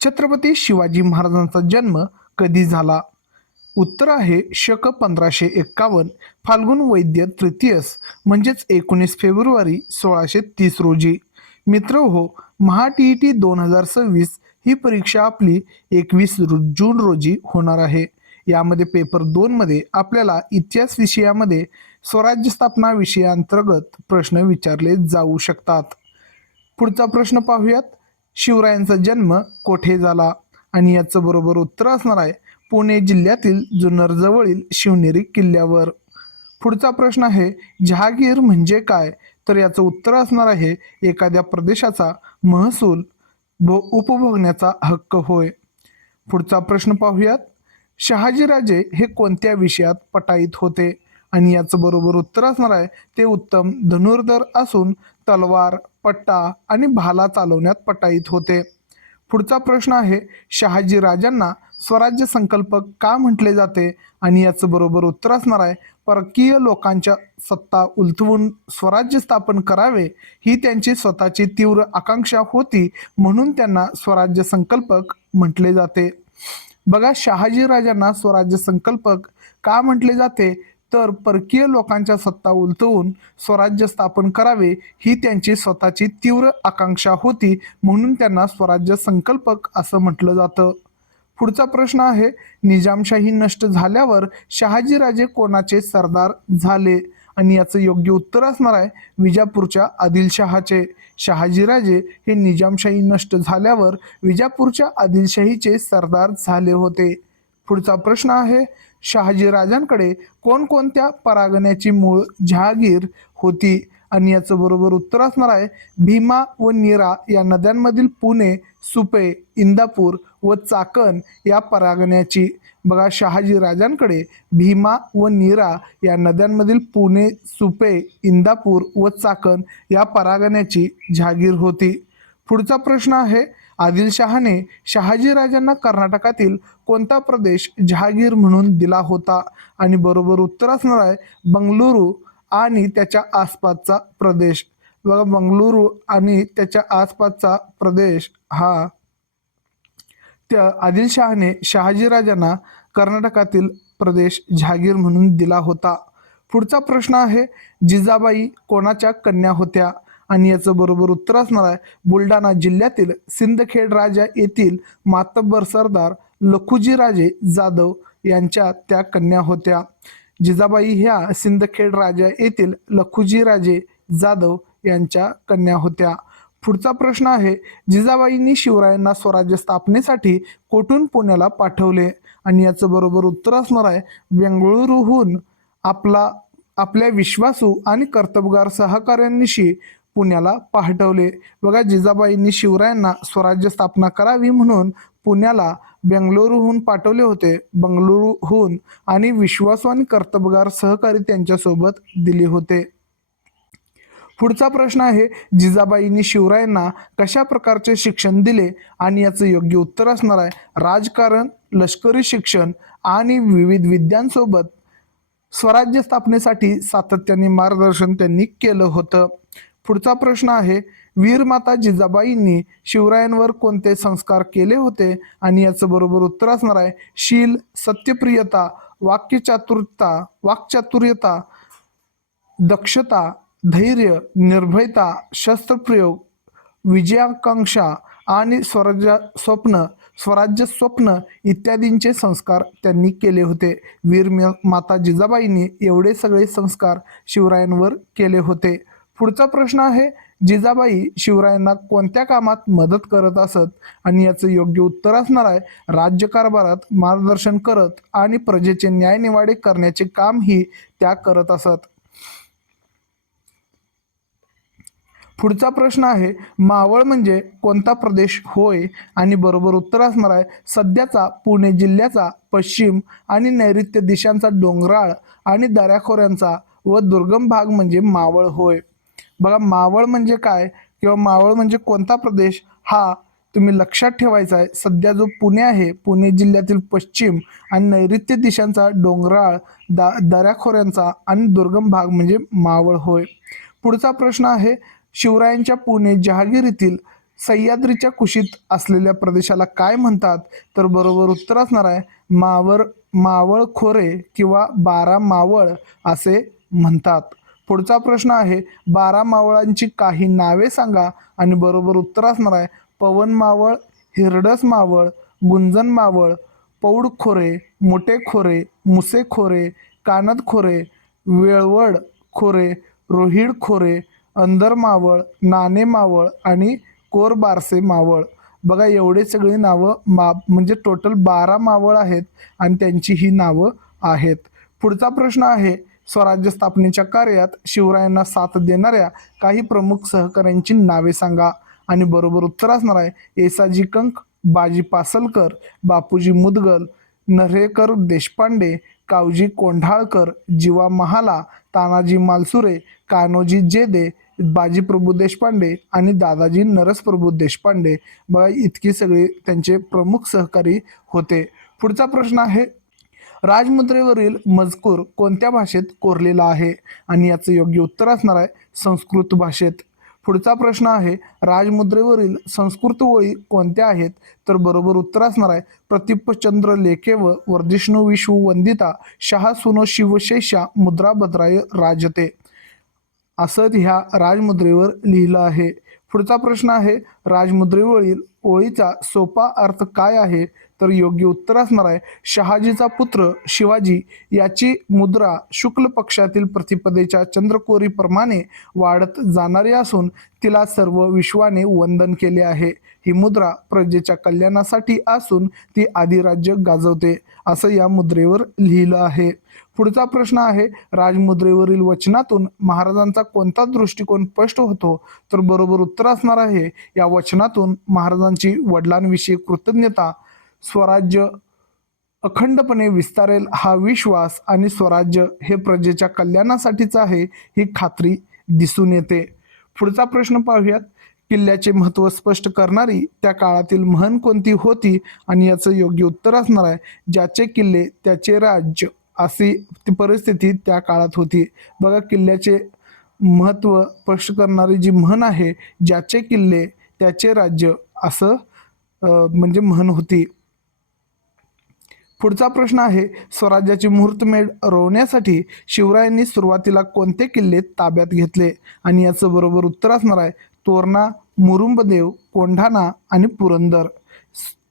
छत्रपती शिवाजी महाराजांचा जन्म कधी झाला? उत्तर आहे शक 1551 फाल्गुन वैद्य तृतीयस म्हणजेच 19 फेब्रुवारी 1630 रोजी. मित्र हो, महा TET 2026 ही परीक्षा आपली 21 जून रोजी होणार आहे. यामध्ये पेपर 2 मध्ये आपल्याला इतिहास विषयामध्ये स्वराज्य स्थापना विषयाअंतर्गत प्रश्न विचारले जाऊ शकतात. पुढचा प्रश्न पाहूयात. शिवरायांचा जन्म कोठे झाला? आणि याचं बरोबर उत्तर असणार आहे पुणे जिल्ह्यातील जुन्नर जवळील शिवनेरी किल्ल्यावर. पुढचा प्रश्न आहे जहागीर म्हणजे काय? तर याचं उत्तर असणार आहे एखाद्या प्रदेशाचा महसूल उपभोगण्याचा हक्क होय. पुढचा प्रश्न पाहूयात. शहाजीराजे हे कोणत्या विषयात पटाईत होते? आणि याचं बरोबर उत्तर असणार आहे ते उत्तम धनुर्धर असून तलवार, पट्टा आणि भाला चालवण्यात पटाईत होते. पुढचा प्रश्न आहे शहाजी राजांना स्वराज्य संकल्पक का म्हटले जाते? आणि याचं बरोबर उत्तर असणार आहे परकीय लोकांच्या सत्ता उलथवून स्वराज्य स्थापन करावे ही त्यांची स्वतःची तीव्र आकांक्षा होती, म्हणून त्यांना स्वराज्य संकल्पक म्हटले जाते. बघा, शहाजी राजांना स्वराज्य संकल्पक का म्हटले जाते? तर परकीय लोकांच्या सत्ता उलथवून स्वराज्य स्थापन करावे ही त्यांची स्वतःची तीव्र आकांक्षा होती, म्हणून त्यांना स्वराज्य संकल्पक असं म्हटलं जातं. पुढचा प्रश्न आहे निजामशाही नष्ट झाल्यावर शहाजीराजे कोणाचे सरदार झाले? आणि याचं योग्य उत्तर असणार आहे विजापूरच्या आदिलशहाचे. शहाजीराजे हे निजामशाही नष्ट झाल्यावर विजापूरच्या आदिलशाहीचे सरदार झाले होते. पुढचा प्रश्न आहे शहाजीराजांकडे कोणकोणत्या परागण्याची मूळ जहागीर होती? आणि याचं बरोबर उत्तर असणार आहे भीमा व नीरा या नद्यांमधील पुणे, सुपे, इंदापूर व चाकण या परागण्याची. बघा, शहाजी राजांकडे भीमा व नीरा या नद्यांमधील पुणे, सुपे, इंदापूर व चाकण या परागण्याची जहागीर होती. पुढचा प्रश्न आहे आदिलशहाने शहाजीराजांना कर्नाटकातील कोणता प्रदेश जहागीर म्हणून दिला होता? आणि बरोबर उत्तर असणार आहे बंगळुरू आणि त्याच्या आसपासचा प्रदेश. बघा, बंगळुरू आणि त्याच्या आसपासचा प्रदेश हा त्या आदिलशहाने शहाजीराजांना कर्नाटकातील प्रदेश जहागीर म्हणून दिला होता. पुढचा प्रश्न आहे जिजाबाई कोणाच्या कन्या होत्या? आणि याचं बरोबर उत्तर असणार आहे बुलढाणा जिल्ह्यातील सिंदखेड राजा येथील मातब्बर सरदार लखुजीराजे जाधव यांच्या त्या कन्या होत्या. जिजाबाई ह्या सिंदखेड राजा येथील लखुजीराजे जाधव यांच्या कन्या होत्या. पुढचा प्रश्न आहे जिजाबाईंनी शिवरायांना स्वराज्य स्थापनेसाठी कोठून पुण्याला पाठवले? आणि याचं बरोबर उत्तर असणार आहे बेंगळुरूहून आपल्या विश्वासू आणि कर्तबगार सहकाऱ्यांनिशी पुण्याला पाठवले. बघा, जिजाबाईंनी शिवरायांना स्वराज्य स्थापना करावी म्हणून पुण्याला बेंगळुरूहून पाठवले होते. बंगळुरूहून आणि विश्वासू आणि कर्तबगार सहकारी त्यांच्यासोबत दिले होते. पुढचा प्रश्न आहे जिजाबाईंनी शिवरायांना कशा प्रकारचे शिक्षण दिले? आणि याचं योग्य उत्तर असणार आहे राजकारण, लष्करी शिक्षण आणि विविध विद्यांसोबत स्वराज्य स्थापनेसाठी सातत्याने मार्गदर्शन त्यांनी केलं होतं. पुढचा प्रश्न आहे वीरमाता जिजाबाईंनी शिवरायांवर कोणते संस्कार केले होते? आणि याचं बरोबर उत्तर असणार आहे शील, सत्यप्रियता, वाक्चातुर्यता, दक्षता, धैर्य, निर्भयता, शस्त्रप्रयोग, विजयाकांक्षा आणि स्वराज्य स्वप्न इत्यादींचे संस्कार त्यांनी केले होते. वीर माता जिजाबाईंनी एवढे सगळे संस्कार शिवरायांवर केले होते. पुढचा प्रश्न आहे जिजाबाई शिवरायांना कोणत्या कामात मदत करत असत? आणि याचं योग्य उत्तर असणार आहे राज्यकारभारात मार्गदर्शन करत आणि प्रजेचे न्यायनिवाडे करण्याचे काम ही त्या करत असत. पुढचा प्रश्न आहे मावळ म्हणजे कोणता प्रदेश होय? आणि बरोबर उत्तर असणार आहे सध्याचा पुणे जिल्ह्याचा पश्चिम आणि नैऋत्य दिशांचा डोंगराळ आणि दऱ्याखोऱ्यांचा व दुर्गम भाग म्हणजे मावळ होय. बघा, मावळ म्हणजे काय किंवा मावळ म्हणजे कोणता प्रदेश हा तुम्ही लक्षात ठेवायचा आहे. सध्या जो पुणे आहे, पुणे जिल्ह्यातील पश्चिम आणि नैऋत्य दिशांचा डोंगराळ, दऱ्याखोऱ्यांचा आणि दुर्गम भाग म्हणजे मावळ होय. पुढचा प्रश्न आहे शिवरायांच्या पुणे जहागीरीतील सह्याद्रीच्या कुशीत असलेल्या प्रदेशाला काय म्हणतात? तर बरोबर उत्तर असणार आहे मावळ खोरे किंवा 12 मावळ असे म्हणतात. पुढचा प्रश्न आहे 12 मावळांची काही नावे सांगा आणि बरोबर उत्तर असणार आहे पवन मावळ, हिरडस मावळ, गुंजन मावळ, पौड खोरे, मोठे खोरे, मुसे खोरे, कानद खोरे, वेळवड खोरे, रोहिड खोरे, अंदर मावळ, नाणे मावळ आणि कोर बारसे मावळ. बघा एवढे सगळी नावं म्हणजे टोटल 12 मावळ आहेत आणि त्यांची ही नावं आहेत. पुढचा प्रश्न आहे स्वराज्य स्थापनेच्या कार्यात शिवरायांना साथ देणाऱ्या काही प्रमुख सहकाऱ्यांची नावे सांगा आणि बरोबर उत्तर असणार आहे येसाजी कंक, बाजी पासलकर, बापूजी मुदगल, नरेकर देशपांडे, कावजी कोंढाळकर, जीवा महाला, तानाजी मालसुरे, कान्होजी जेदे, बाजीप्रभू देशपांडे आणि दादाजी नरसप्रभू देशपांडे. बघा इतकी सगळे त्यांचे प्रमुख सहकारी होते. पुढचा प्रश्न आहे राजमुद्रेवरील मजकूर कोणत्या भाषेत कोरलेला आहे आणि याचं योग्य उत्तर असणार आहे संस्कृत भाषेत. पुढचा प्रश्न आहे राजमुद्रेवरील संस्कृत ओळी कोणत्या आहेत तर बरोबर उत्तर असणार आहे प्रतिपचंद्र लेखेव वर्धिष्णू विश्व वंदिता शहा सुनो शिवशेषा मुद्रा भद्राय राजते असं ह्या राजमुद्रेवर लिहिलं आहे. पुढचा प्रश्न आहे राजमुद्रेवरील ओळीचा सोपा अर्थ काय आहे तर योग्य उत्तर असणार आहे शहाजीचा पुत्र शिवाजी याची मुद्रा शुक्ल पक्षातील प्रतिपदेच्या चंद्रकोरीप्रमाणे वाढत जाणारी असून तिला सर्व विश्वाने वंदन केले आहे. ही मुद्रा प्रजेच्या कल्याणासाठी असून ती अधिराज्य गाजवते असं या मुद्रेवर लिहिलं आहे. पुढचा प्रश्न आहे राजमुद्रेवरील वचनातून महाराजांचा कोणता दृष्टिकोन स्पष्ट होतो तर बरोबर उत्तर असणार आहे या वचनातून महाराजांची वडिलांविषयी कृतज्ञता, स्वराज्य अखंडपणे विस्तारेल हा विश्वास आणि स्वराज्य हे प्रजेच्या कल्याणासाठीच आहे ही खात्री दिसून येते. पुढचा प्रश्न पाहूयात किल्ल्याचे महत्त्व स्पष्ट करणारी त्या काळातील म्हण कोणती होती आणि याचं योग्य उत्तर असणार आहे ज्याचे किल्ले त्याचे राज्य अशी ती परिस्थिती त्या काळात होती. बघा किल्ल्याचे महत्त्व स्पष्ट करणारी जी म्हण आहे ज्याचे किल्ले त्याचे राज्य असं म्हणजे म्हण होती. पुढचा प्रश्न आहे स्वराज्याची मुहूर्तमेढ रोवण्यासाठी शिवरायांनी सुरुवातीला कोणते किल्ले ताब्यात घेतले आणि याचं बरोबर उत्तर असणार आहे तोरणा, मुरुंबदेव, कोंढाणा आणि पुरंदर.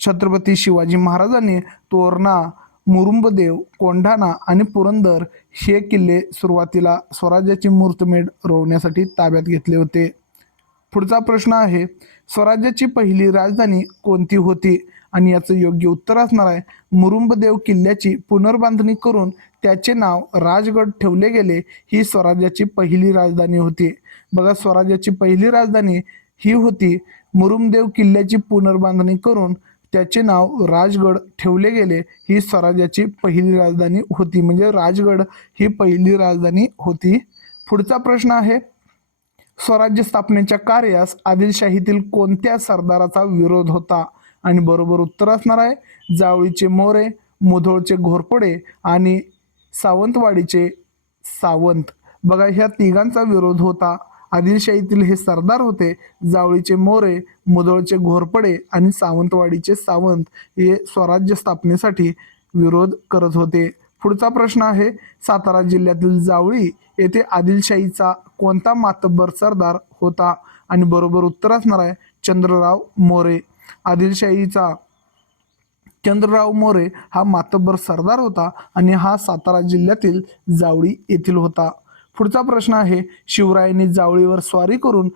छत्रपती शिवाजी महाराजांनी तोरणा, मुरुंबदेव, कोंढाणा आणि पुरंदर हे किल्ले सुरुवातीला स्वराज्याची मुहूर्तमेढ रोवण्यासाठी ताब्यात घेतले होते. पुढचा प्रश्न आहे स्वराज्याची पहिली राजधानी कोणती होती आणि याचं योग्य उत्तर असणार आहे मुरुंबदेव किल्ल्याची पुनर्बांधणी करून त्याचे नाव राजगड ठेवले गेले ही स्वराज्याची पहिली राजधानी होती. बघा स्वराज्याची पहिली राजधानी ही होती मुरुंबदेव किल्ल्याची पुनर्बांधणी करून त्याचे नाव राजगड ठेवले गेले ही स्वराज्याची पहिली राजधानी होती म्हणजे राजगड ही पहिली राजधानी होती. पुढचा प्रश्न आहे स्वराज्य स्थापनेच्या कार्यास आदिलशाहीतील कोणत्या सरदाराचा विरोध होता आणि बरोबर उत्तर असणार आहे जावळीचे मोरे, मुधोळचे घोरपडे आणि सावंतवाडीचे सावंत. बघा ह्या तिघांचा विरोध होता. आदिलशाहीतील हे सरदार होते जावळीचे मोरे, मुधोळचे घोरपडे आणि सावंतवाडीचे सावंत हे स्वराज्य स्थापनेसाठी विरोध करत होते. पुढचा प्रश्न आहे सातारा जिल्ह्यातील जावळी येथे आदिलशाहीचा कोणता मातब्बर सरदार होता आणि बरोबर उत्तर असणार आहे चंद्रराव मोरे. आदिलशाहीचा चंद्रराव मोरे हा मातब्बर सरदार होता आणि हा सातारा जिल्ह्यातील जावळी येथील होता. पुढचा प्रश्न आहे शिवरायांनी जावळीवर स्वारी करून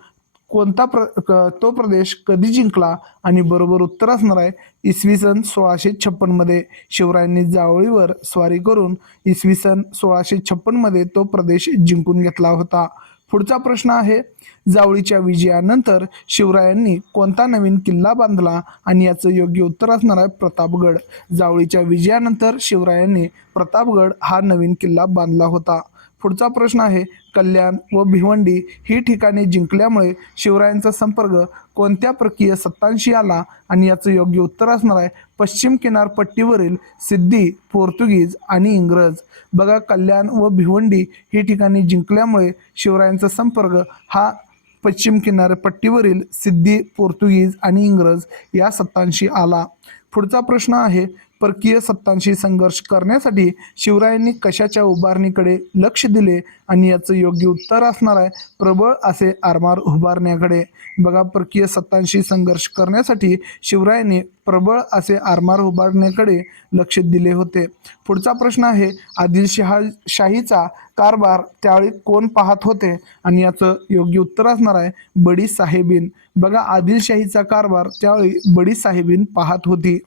तो प्रदेश कधी जिंकला आणि बरोबर उत्तर असणार आहे इसवी सन 1656 मध्ये शिवरायांनी जावळीवर स्वारी करून इसवी सन 1656 मध्ये तो प्रदेश जिंकून घेतला होता. पुढचा प्रश्न आहे जावळीच्या विजयानंतर शिवरायांनी कोणता नवीन किल्ला बांधला आणि याचं योग्य उत्तर असणार आहे प्रतापगड. जावळीच्या विजयानंतर शिवरायांनी प्रतापगड हा नवीन किल्ला बांधला होता. पुढचा प्रश्न आहे कल्याण व भिवंडी ही ठिकाणे जिंकल्यामुळे शिवरायांचा संपर्क कोणत्या परकीय सत्तांशी आला आणि याचं योग्य उत्तर असणार आहे पश्चिम किनारपट्टीवरील सिद्धी, पोर्तुगीज आणि इंग्रज. बघा कल्याण व भिवंडी ही ठिकाणी जिंकल्यामुळे शिवरायांचा संपर्क हा पश्चिम किनारपट्टीवरील सिद्धी, पोर्तुगीज आणि इंग्रज या सत्तांशी आला. पुढचा प्रश्न आहे, परकीय सत्तांशी संघर्ष करण्यासाठी शिवरायांनी कशाच्या उभारणीकडे लक्ष दिले? आणि याचं योग्य उत्तर असणार आहे प्रबळ असे आरमार उभारण्याकडे. बघा, परकीय सत्तांशी संघर्ष करण्यासाठी शिवरायांनी प्रबळ असे आरमार उभारण्याकडे लक्ष दिले होते. पुढचा प्रश्न आहे, आदिलशाहीचा कारभार त्यावेळी कोण पाहत होते? आणि याचं योग्य उत्तर असणार आहे बडी साहेबीन. बघा, आदिलशाहीचा कारभार त्यावेळी बडी साहेबीन पाहत होती.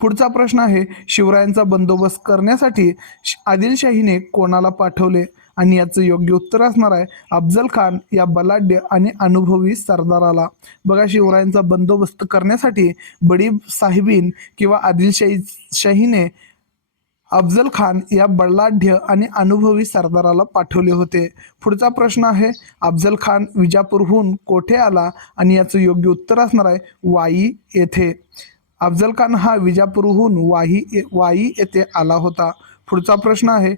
पुढचा प्रश्न आहे, शिवरायांचा बंदोबस्त करण्यासाठी आदिलशाहीने कोणाला पाठवले? आणि याचं योग्य उत्तर असणार आहे अफजल खान या बलाढ्य आणि अनुभवी सरदाराला. बघा, शिवरायांचा बंदोबस्त करण्यासाठी बडी साहेबीन किंवा आदिलशाहीने अफजल खान या बलाढ्य आणि अनुभवी सरदाराला पाठवले होते. पुढचा प्रश्न आहे, अफजल खान विजापूरहून कोठे आला? आणि याचं योग्य उत्तर असणार आहे वाई येथे. अफजल खान हा विजापूरहून वाई येथे आला होता. पुढचा प्रश्न आहे,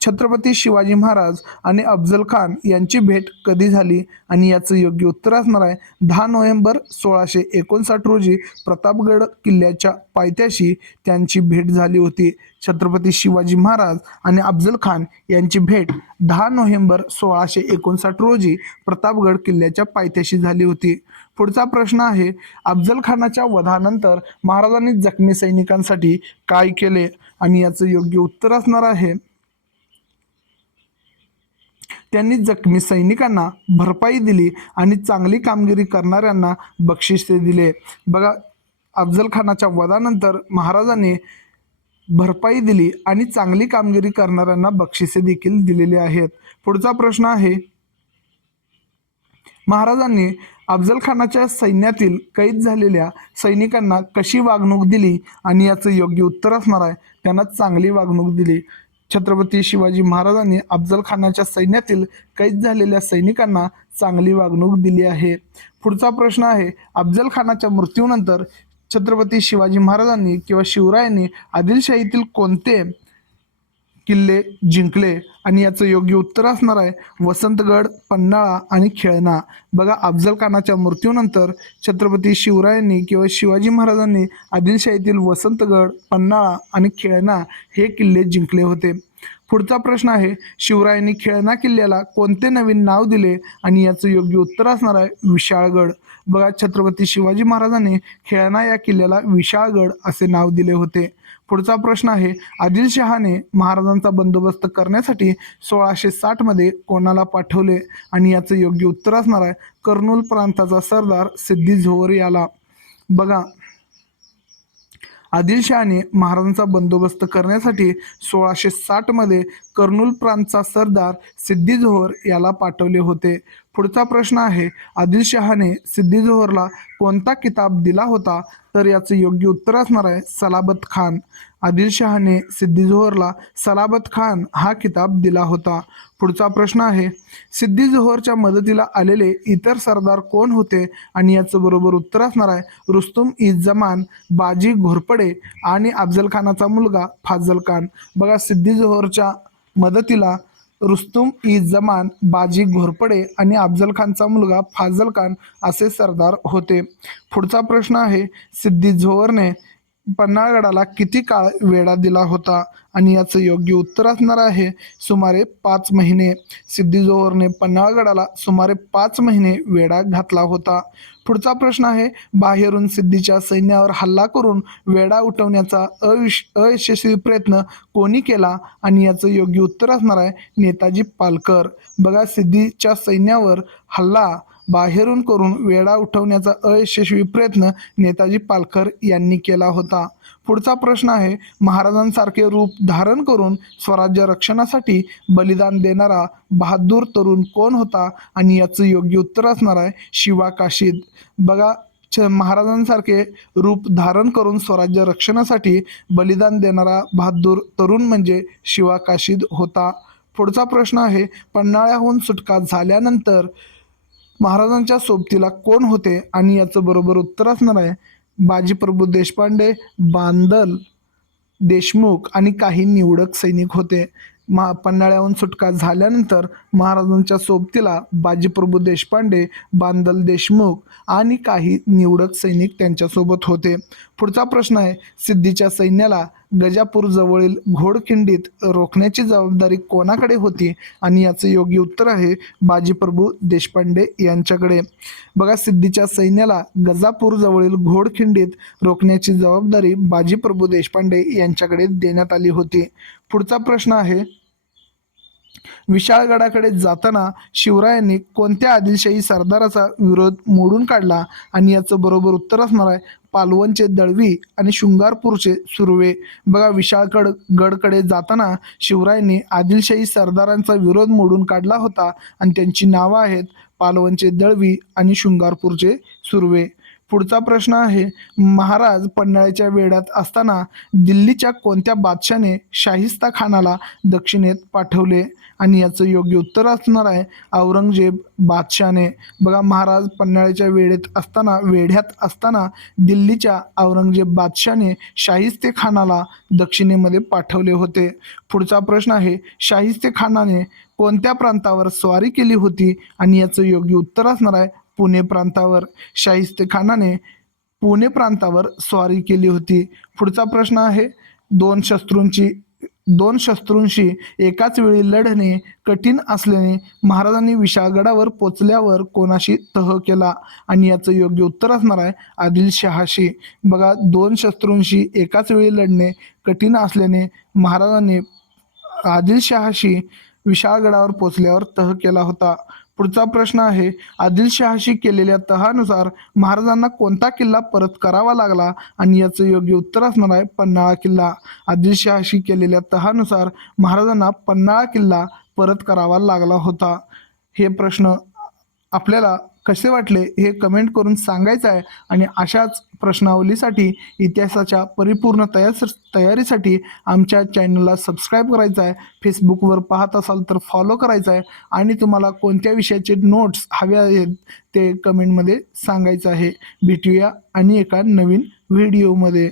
छत्रपती शिवाजी महाराज आणि अफजल खान यांची भेट कधी झाली? आणि याचं योग्य उत्तर असणार आहे 10 नोव्हेंबर 1659 रोजी प्रतापगड किल्ल्याच्या पायथ्याशी त्यांची भेट झाली होती. छत्रपती शिवाजी महाराज आणि अफजल खान यांची भेट 10 नोव्हेंबर 1659 रोजी प्रतापगड किल्ल्याच्या पायथ्याशी झाली होती. पुढचा प्रश्न आहे, अफजल खानाच्या वधानंतर महाराजांनी जखमी सैनिकांसाठी काय केले? आणि याचं योग्य उत्तर असणार आहे त्यांनी जखमी सैनिकांना भरपाई दिली आणि चांगली कामगिरी करणाऱ्यांना बक्षिसे दिले. बघा, अफजल खानाच्या वधानंतर महाराजांनी भरपाई दिली आणि चांगली कामगिरी करणाऱ्यांना बक्षिसे देखील दिलेली आहेत. पुढचा प्रश्न आहे, महाराजांनी अफजल खानाच्या सैन्यातील कैद झालेल्या सैनिकांना कशी वागणूक दिली? आणि याचं योग्य उत्तर असणार आहे त्यांना चांगली वागणूक दिली. छत्रपती शिवाजी महाराजांनी अफजल खानाच्या सैन्यातील कैद झालेल्या सैनिकांना चांगली वागणूक दिली आहे. पुढचा प्रश्न आहे, अफजल खानाच्या मृत्यूनंतर छत्रपती शिवाजी महाराजांनी किंवा शिवरायांनी आदिलशाहीतील कोणते किल्ले जिंकले? आणि याचं योग्य उत्तर असणार आहे वसंतगड, पन्हाळा आणि खेळणा. बघा, अफजल खानाच्या मृत्यूनंतर छत्रपती शिवरायांनी किंवा शिवाजी महाराजांनी आदिलशाहीतील वसंतगड, पन्हाळा आणि खेळणा हे किल्ले जिंकले होते. पुढचा प्रश्न आहे, शिवरायांनी खेळणा किल्ल्याला कोणते नवीन नाव दिले? आणि याचं योग्य उत्तर असणार आहे विशाळगड. बघा, छत्रपती शिवाजी महाराजांनी खेळणा या किल्ल्याला विशाळगड असे नाव दिले होते. पुढचा प्रश्न आहे, आदिलशहाने महाराजांचा बंदोबस्त करण्यासाठी 1660 मध्ये कोणाला पाठवले? आणि याचं योग्य उत्तर असणार आहे कर्नूल प्रांताचा सरदार सिद्दी जोहर याला. बघा, आदिलशहाने महाराजांचा बंदोबस्त करण्यासाठी 1660 मध्ये कर्नूल प्रांतचा सरदार सिद्दी जोहर याला पाठवले होते. पुढचा प्रश्न आहे, आदिलशहाने सिद्दी जोहरला कोणता किताब दिला होता? तर याचं योग्य उत्तर असणार आहे सलाबत खान. आदिलशहाने सिद्दी जोहरला सलाबत खान हा किताब दिला होता. पुढचा प्रश्न आहे, सिद्दी जोहरच्या मदतीला आलेले इतर सरदार कोण होते? आणि याचं बरोबर उत्तर असणार आहे रुस्तुम इज जमान, बाजी घोरपडे आणि अफजल खानाचा मुलगा फाजल खान. बघा, सिद्दी जोहरच्या मदतीला रुस्तुम इज जमान, बाजी घोरपडे आणि अफजल खानचा मुलगा फाजल खान असे सरदार होते. पुढचा प्रश्न आहे, सिद्दी जोहरने पन्हाळगडाला किती काळ वेढा दिला होता? आणि याचं योग्य उत्तर असणार आहे सुमारे 5 महिने. सिद्दी जोहरने पन्हाळगडाला सुमारे 5 महिने वेढा घातला होता. पुढचा प्रश्न आहे, बाहेरून सिद्धीच्या सैन्यावर हल्ला करून वेढा उठवण्याचा अयशस्वी प्रयत्न कोणी केला? आणि याचं योग्य उत्तर असणार आहे नेताजी पालकर. बघा, सिद्धीच्या सैन्यावर हल्ला बाहेरून करून वेढा उठवण्याचा अयशस्वी प्रयत्न नेताजी पालकर यांनी केला होता. पुढचा प्रश्न आहे, महाराजांसारखे रूप धारण करून स्वराज्य रक्षणासाठी बलिदान देणारा बहादूर तरुण कोण होता? आणि याचं योग्य उत्तर असणार आहे शिवा काशीद. बघा, महाराजांसारखे रूप धारण करून स्वराज्य रक्षणासाठी बलिदान देणारा बहादूर तरुण म्हणजे शिवा काशीद होता. पुढचा प्रश्न आहे, पन्हाळ्याहून सुटका झाल्यानंतर महाराजांच्या सोबतीला कोण होते? आणि याचं बरोबर उत्तर असणार आहे बाजीप्रभू देशपांडे, बांदल देशमुख आणि काही निवडक सैनिक होते. पन्हाळ्याहून सुटका झाल्यानंतर महाराजांच्या सोबतीला बाजीप्रभू देशपांडे, बांदल देशमुख आणि काही निवडक सैनिक त्यांच्यासोबत होते. पुढचा प्रश्न आहे, सिद्धीच्या सैन्याला गजापूर जवळील घोडखिंडीत रोखण्याची जबाबदारी कोणाकडे होती? आणि याचं योग्य उत्तर आहे बाजीप्रभू देशपांडे यांच्याकडे. बघा, सिद्धीच्या सैन्याला गजापूर जवळील घोडखिंडीत रोखण्याची जबाबदारी बाजीप्रभू देशपांडे यांच्याकडे देण्यात आली होती. पुढचा प्रश्न आहे, विशाळगडाकडे जाताना शिवरायांनी कोणत्या आदिलशाही सरदाराचा विरोध मोडून काढला? आणि याचं बरोबर उत्तर असणार आहे पालवनचे दळवी आणि शृंगारपूरचे सुर्वे. बघा, गडकडे जाताना शिवरायांनी आदिलशाही सरदारांचा विरोध मोडून काढला होता आणि त्यांची नावं आहेत पालवनचे दळवी आणि शृंगारपूरचे सुर्वे. पुढचा प्रश्न आहे, महाराज पन्हाळ्याच्या वेढ्यात असताना दिल्लीच्या कोणत्या बादशाने शाहिस्ता खानाला दक्षिणेत पाठवले? आणि याचं योग्य उत्तर असणार आहे औरंगजेब बादशाने. बघा, महाराज पन्हाळ्याच्या वेढ्यात असताना दिल्लीच्या औरंगजेब बादशाने शाहिस्ते खानाला दक्षिणेमध्ये पाठवले होते. पुढचा प्रश्न आहे, शाहिस्ते खानाने कोणत्या प्रांतावर स्वारी केली होती? आणि याचं योग्य उत्तर असणार आहे पुणे प्रांतावर. शाहिस्ते खानाने पुणे प्रांतावर स्वारी केली होती. पुढचा प्रश्न आहे, दोन शत्रूंशी एकाच वेळी लढणे कठीण असल्याने महाराजांनी विशाळगडावर पोचल्यावर कोणाशी तह केला? आणि याचं योग्य उत्तर असणार आहे आदिलशहाशी. बघा, दोन शत्रूंशी एकाच वेळी लढणे कठीण असल्याने महाराजांनी आदिलशहाशी विशाळगडावर पोचल्यावर तह केला होता. पुढचा प्रश्न आहे, आदिलशहाशी केलेल्या तहानुसार महाराजांना कोणता किल्ला परत करावा लागला? आणि याचं योग्य उत्तर असणार आहे पन्हाळा किल्ला. आदिलशहाशी केलेल्या तहानुसार महाराजांना पन्हाळा किल्ला परत करावा लागला होता. हे प्रश्न आपल्याला कसे वाटले हे कमेंट करून सांगायचं आहे. आणि अशाच प्रश्नावलीसाठी इतिहासाच्या परिपूर्ण तयारीसाठी आमच्या चॅनलला सबस्क्राईब करायचं आहे. फेसबुकवर पाहत असाल तर फॉलो करायचं आहे. आणि तुम्हाला कोणत्या विषयाचे नोट्स हवे आहेत ते कमेंटमध्ये सांगायचं आहे. भेटूया आणि एका नवीन व्हिडिओमध्ये.